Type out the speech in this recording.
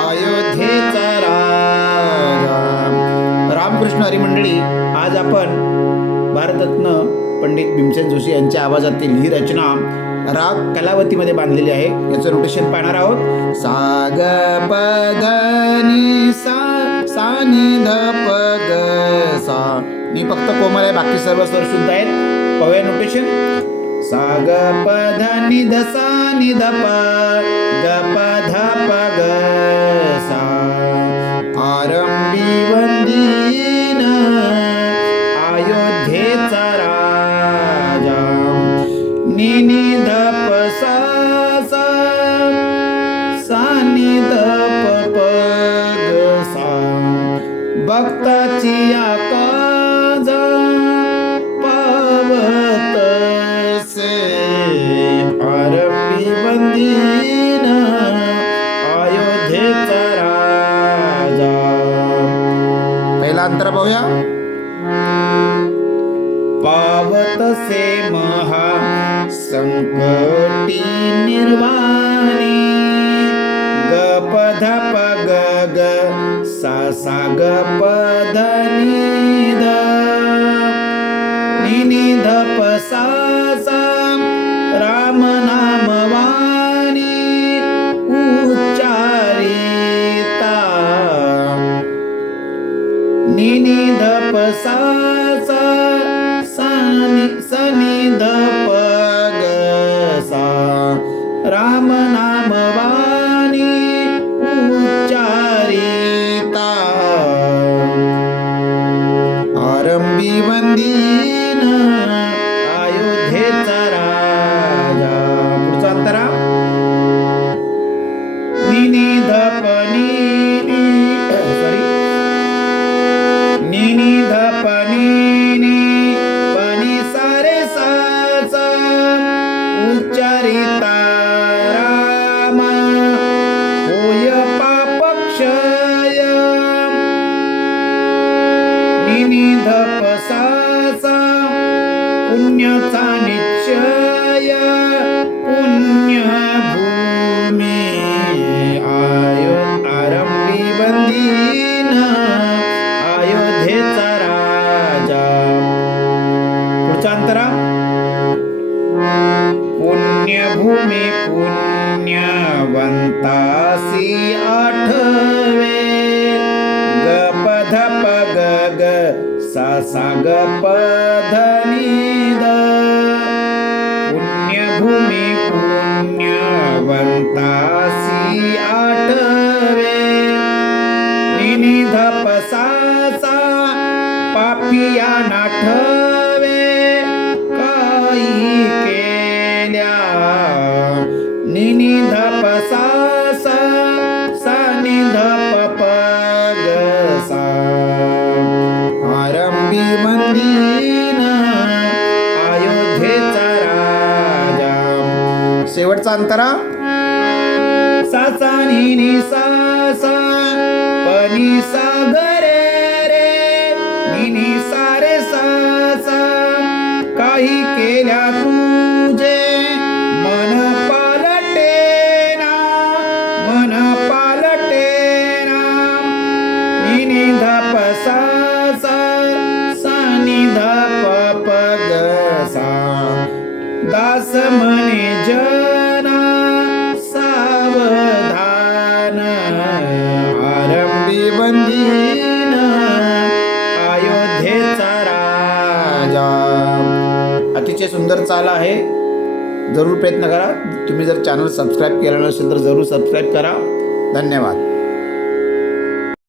अयोध्येचा राम. रामकृष्ण हरी आज आपण भारतरत्न पंडित भीमसेन जोशी यांच्या आवाजातील ही रचना राग कलावतीमध्ये बांधलेली आहे. याचं नोटेशन पाहणार आहोत. साग पधनी सा सानी ध प ग सा मी फक्त कोमल आहे बाकी सर्व स्वर शुद्ध आहेत. पाहूया नोटेशन सा ग प ध नि ध सा नि ध प ग प ध प ग सा आरंभी वंदीन अयोध्येचा राजा निनी धप सा सा सा नि धप प ग सा भक्ताची पहिला अंतर पाहूया पावत से महा संकटी निर्वाणी ग प ध प ग ग सा सा ग निनी धप सा सा सनि सनि धप सा राम नाम वाणी उच्चारिता. आरंभी वंदीन अयोध्येचा राजा. पुढचा अंतरा. निनी धप नि गंध धप सा पुण्याचा निश्चय पुण्य भूमी आयो आरंभी बंदीन अयोध्येचा राजा. पुढचा अंतरा पुण्यभूमी पुण्यवंतासी आठवे सा साग ग प ध नि द पुण्यभूमी पुण्यवंतासी आठवे। सा पापिया नाठवे। शेवटचा अंतरा सा सा सा सा. पनी सा रे रे नि सा रे सा सा. काही केल्या तुझे मन पालटे ना मन पालटे ना. नि नि प सा सा सा प प ग सा. दास बंदीन अयोध्येचा राजा अतिशय सुंदर चाल आहे. जरूर प्रयत्न करा. तुम्ही जर चॅनल सबस्क्राईब केलं नसेल तर जरूर सबस्क्राईब करा. धन्यवाद.